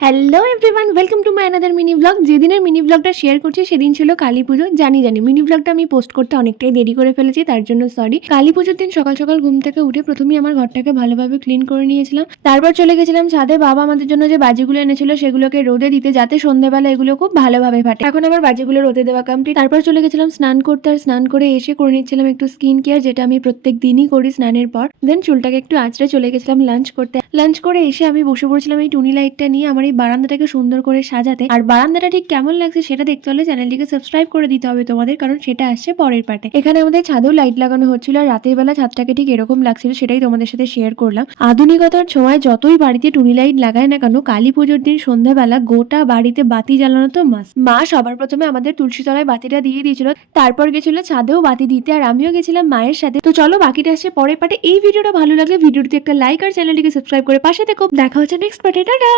Hello everyone, welcome to my another mini blog. যেদিনের mini ব্লগটা share করছি সেদিন ছিল কালী পুজো। জানি মিনি ব্লগটা আমি পোস্ট করতে অনেকটাই দেরি করে ফেলেছি, তার জন্য সরি। কালী পুজোর দিন সকাল সকাল ঘুম থেকে উঠে প্রথমেই আমার ঘরটাকে ভালোভাবে ক্লিন করে নিয়েছিলাম। তারপর চলে গেছিলাম ছাদে। বাবা আমাদের জন্য যে বাজিগুলো এনেছিল সেগুলোকে রোদে দিতে, যাতে সন্ধ্যাবেলা এগুলো খুব ভালোভাবে ফাটে। এখন আমার বাজিগুলো রোদে দেওয়া কমপ্লিট। তারপর চলে গেছিলাম স্নান করতে, আর স্নান করে এসে করে নিচ্ছিলাম একটু স্কিন কেয়ার, যেটা আমি প্রত্যেক দিনই করি স্নানের পর। দেন চুলটাকে একটু আঁচড়ে চলে গেছিলাম লাঞ্চ করতে। লাঞ্চ করে এসে আমি বসে পড়ছিলাম এই টুনি লাইটটা নিয়ে আমার এই বারান্দাটাকে সুন্দর করে সাজাতে। আর বারান্দাটা ঠিক কেমন লাগছে সেটা দেখতে হলে চ্যানেলটিকে সাবস্ক্রাইব করে দিতে হবে তোমাদের, কারণ সেটা আসছে পরের পার্টে। এখানে আমাদের ছাদেও লাইট লাগানো হচ্ছিল, আর রাতের বেলা ছাদটাকে ঠিক এরকম লাগছিল, সেটাই তোমাদের সাথে শেয়ার করলাম। আধুনিকতার ছোঁয়ায় যতই বাড়িতে টুনি লাইট লাগায় না কেন, কালী পুজোর দিন সন্ধ্যাবেলা গোটা বাড়িতে বাতি জ্বালানো তো মাস্ট। মা সবার প্রথমে আমাদের তুলসী তলায় বাতিটা দিয়ে দিয়েছিল, তারপর গেছিল ছাদেও বাতি দিতে, আর আমিও গেছিলাম মায়ের সাথে। তো চলো বাকিটা আসছে পরের পার্টে। এই ভিডিওটা ভালো লাগলে ভিডিওটিতে একটা লাইক আর চ্যানেলটিকে সাবস্ক্রাইব করে পাশে থেকো। দেখা হচ্ছে নেক্সট পার্টে। টাটা।